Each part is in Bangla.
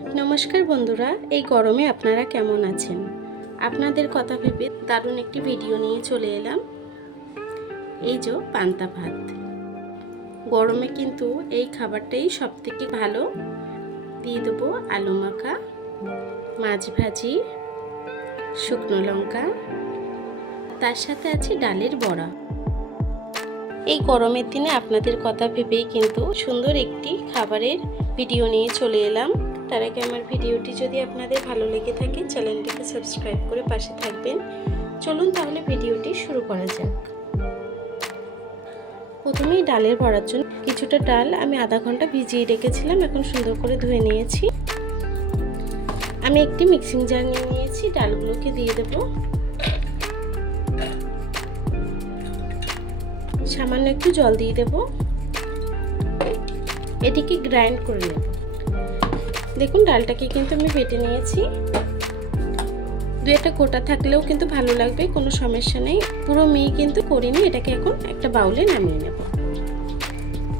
নমস্কার বন্ধুরা, এই গরমে আপনারা কেমন আছেন? আপনাদের কথা ভেবে দারুণ একটি ভিডিও নিয়ে চলে এলাম। এই যে পান্তা ভাত। গরমে কিন্তু এই খাবারটাই সব থেকে ভালো। দিয়ে দেবো আলু মাখা, মাছ ভাজি, শুকনো লঙ্কা, তার সাথে আছে ডালের বড়া। এই গরমের দিনে আপনাদের কথা ভেবেই কিন্তু সুন্দর একটি খাবারের ভিডিও নিয়ে চলে এলাম। তার আগে আমার ভিডিওটি যদি আপনাদের ভালো লেগে থাকে, চ্যানেলটিকে সাবস্ক্রাইব করে পাশে থাকবেন। চলুন তাহলে ভিডিওটি শুরু করা যাক। প্রথমেই ডালের ভরার জন্য কিছুটা ডাল আমি আধা ঘণ্টা ভিজিয়ে রেখেছিলাম, এখন সুন্দর করে ধুয়ে নিয়েছি। আমি একটি মিক্সিং জার নিয়ে নিয়েছি, ডালগুলোকে দিয়ে দেবো। সামান্য একটু জল দিয়ে দেব। এটিকে গ্রাইন্ড করে নেব। দেখুন, ডালটাকে কিন্তু আমি বেটে নিয়েছি। দু একটা গোটা থাকলেও কিন্তু ভালো লাগবে, কোনো সমস্যা নেই। পুরো মেয়ে কিন্তু করিনি, এটাকে এখন একটা বাউলে নামিয়ে নেব।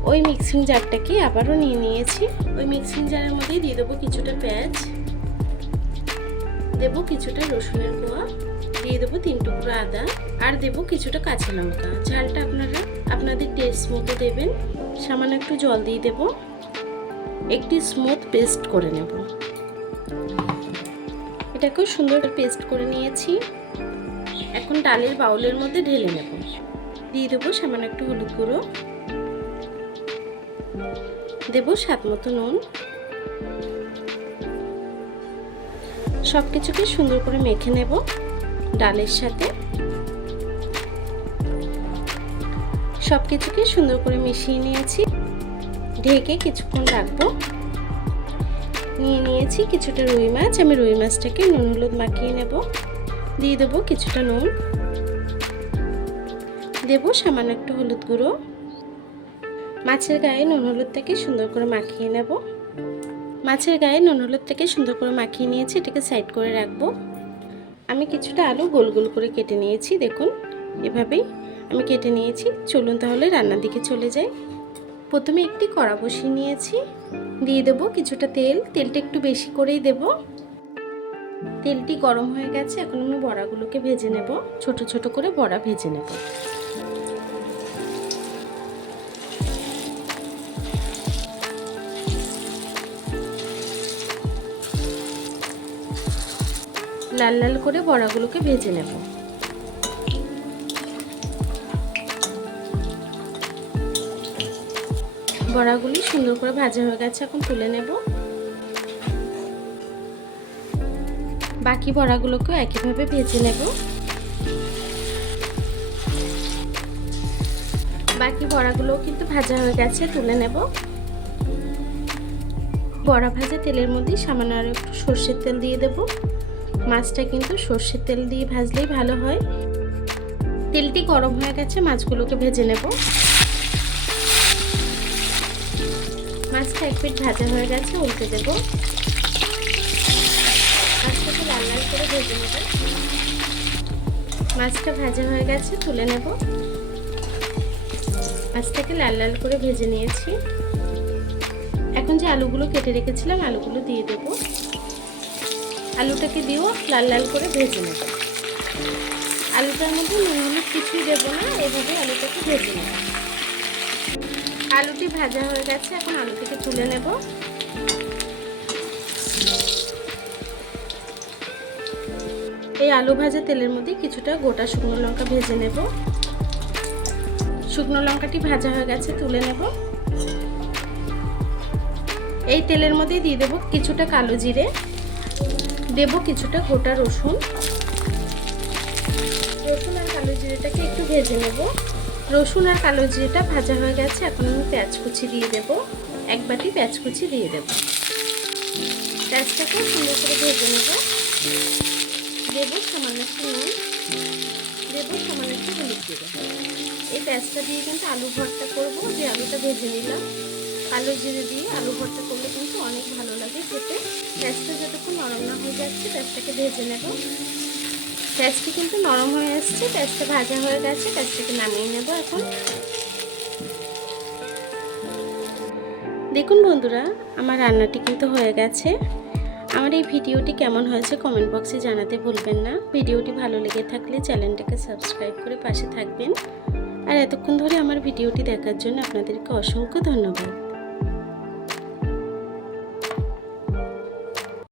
ওই মিক্সিং জারটাকে আবারও নিয়ে নিয়েছি। ওই মিক্সিং জারের মধ্যে দিয়ে দেবো কিছুটা পেঁয়াজ। দেব কিছুটা রসুনের কোয়া। দিয়ে দেবো তিন টুকরো আদা। আর দেব কিছুটা কাঁচা লঙ্কা। ঝালটা আপনারা আপনাদের টেস্ট মতো দেবেন। সামান্য একটু জল দিয়ে দেব। একটি স্মুথ পেস্ট করে নেব। এটাকেও সুন্দর পেস্ট করে নিয়েছি। এখন ডালের বাউলের মধ্যে ঢেলে নেব। দিয়ে দেবো সামান্য একটু হলুদ গুঁড়ো। দেবো স্বাদ মতো নুন। সব কিছুকে সুন্দর করে মেখে নেব ডালের সাথে। সব কিছুকে সুন্দর করে মিশিয়ে নিয়েছি। ঢেকে কিছুক্ষণ রাখব। নিয়ে নিয়েছি কিছুটা রুই মাছ। আমি রুই মাছটাকে নুন হলুদ মাখিয়ে নেব। দিয়ে দেবো কিছুটা নুন। দেব সামান্য একটু হলুদ গুঁড়ো। মাছের গায়ে নুন হলুদ থেকে সুন্দর করে মাখিয়ে নেব। মাছের গায়ে নুন হলুদ থেকে সুন্দর করে মাখিয়ে নিয়েছি। এটাকে সাইড করে রাখব। আমি কিছুটা আলু গোল গোল করে কেটে নিয়েছি। দেখুন, এভাবেই আমি কেটে নিয়েছি। চলুন তাহলে রান্নার দিকে চলে যাই। প্রথমে একটি কড়া বসিয়ে নিয়েছি। দিয়ে দেবো কিছুটা তেল। তেলটা একটু বেশি করেই দেব। তেলটি গরম হয়ে গেছে, এখন আমি বড়াগুলোকে ভেজে নেব। ছোট ছোট করে বড়া ভেজে নেব। লাল লাল করে বড়াগুলোকে ভেজে নেব। বড়াগুলি সুন্দর করে ভাজা হয়ে গেছে, এখন তুলে নেব। বাকি বড়াগুলোকেও একইভাবে ভেজে নেব। বাকি বড়াগুলোও কিন্তু ভাজা হয়ে গেছে, তুলে নেব। বড়া ভাজা তেলের মধ্যে সামান্য আর একটু সর্ষের তেল দিয়ে দেবো। মাছটা কিন্তু সর্ষের তেল দিয়ে ভাজলেই ভালো হয়। তেলটি গরম হয়ে গেছে, মাছগুলোকে ভেজে নেব। মাছটা এক পিট ভাজা হয়ে গেছে, উল্টে দেব। মাছটাকে লাল লাল করে ভেজে নেব। মাছটা ভাজা হয়ে গেছে, তুলে নেব। মাছটাকে লাল লাল করে ভেজে নিয়েছি। এখন যে আলুগুলো কেটে রেখেছিলাম, আলুগুলো দিয়ে দেবো। আলুটাকে দিয়েও লাল লাল করে ভেজে নেব। আলুটার মধ্যে নুন হলুদ কিছুই দেবো না, এভাবে আলুটাকে ভেজে নেব। আলুটি ভাজা হয়ে গেছে, এখন আলুটাকে তুলে নেব। এই আলু ভাজা তেলের মধ্যে কিছুটা গোটা শুকনো লঙ্কা ভেজে নেব। শুকনো লঙ্কাটি ভাজা হয়ে গেছে, তুলে নেব। এই তেলের মধ্যে দিয়ে দেবো কিছুটা কালো জিরে, দেব কিছুটা গোটা রসুন। রসুন আর কালো জিরেটাকে একটু ভেজে নেব। রসুন আর কালো জিরেটা ভাজা হয়ে গেছে, এখন আমি পেঁয়াজ কুচি দিয়ে দেবো। এক বাটি পেঁয়াজ কুচি দিয়ে দেব। পেঁয়াজটাকে সুন্দর করে ভেজে নেব। দেব সামান্য একটু নুন। দেব সামান্য একটু হলুদ দেব এই পেঁয়াজটা দিয়ে কিন্তু আলু ভর্তা করব, যে আলুটা ভেজে নিলাম। কালো জিরে দিয়ে আলু ভর্তা করলে কিন্তু অনেক ভালো লাগে খেতে। পেঁয়াজটা যতক্ষণ নরম না হয়ে যাচ্ছে, পেঁয়াজটাকে ভেজে নেব। পেঁয়াজটি কিন্তু নরম হয়ে আসছে পেঁয়াজটা ভাজা হয়ে গেছে, পেঁয়াজটাকে নামিয়ে নেব এখন। দেখুন বন্ধুরা, আমার রান্নাটি কিন্তু হয়ে গেছে। আমার এই ভিডিওটি কেমন হয়েছে কমেন্ট বক্সে জানাতে ভুলবেন না। ভিডিওটি ভালো লেগে থাকলে চ্যানেলটাকে সাবস্ক্রাইব করে পাশে থাকবেন। আর এতক্ষণ ধরে আমার ভিডিওটি দেখার জন্য আপনাদেরকে অসংখ্য ধন্যবাদ।